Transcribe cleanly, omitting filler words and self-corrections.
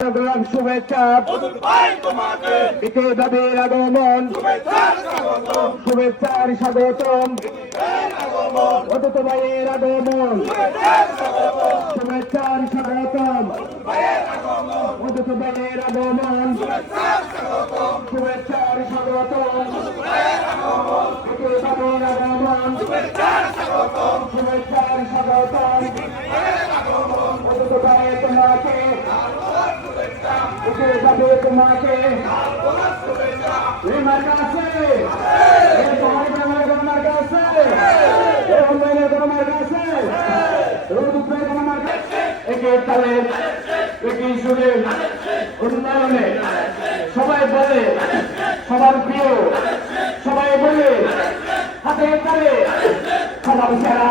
শুভেচ্ছা এতে দাবির আগমন শুভেচ্ছার স্বাগতম অতীত ভাইয়ের আগমন শুভেচ্ছার স্বাগতম অতীত ভাইয়ের আগমন শুভেচ্ছার স্বাগতম এতে দাবির আগমন শুভেচ্ছার স্বাগতম অতীত ভাইয়ের তোমাকে তোমাকে তোমার কাছে তোমার কাছে তোমার কাছে একে তালে একই সুরে উন্নয়নে সবাই বলে সবার প্রিয় সবাই বলে হাতে তালে সবার সেরা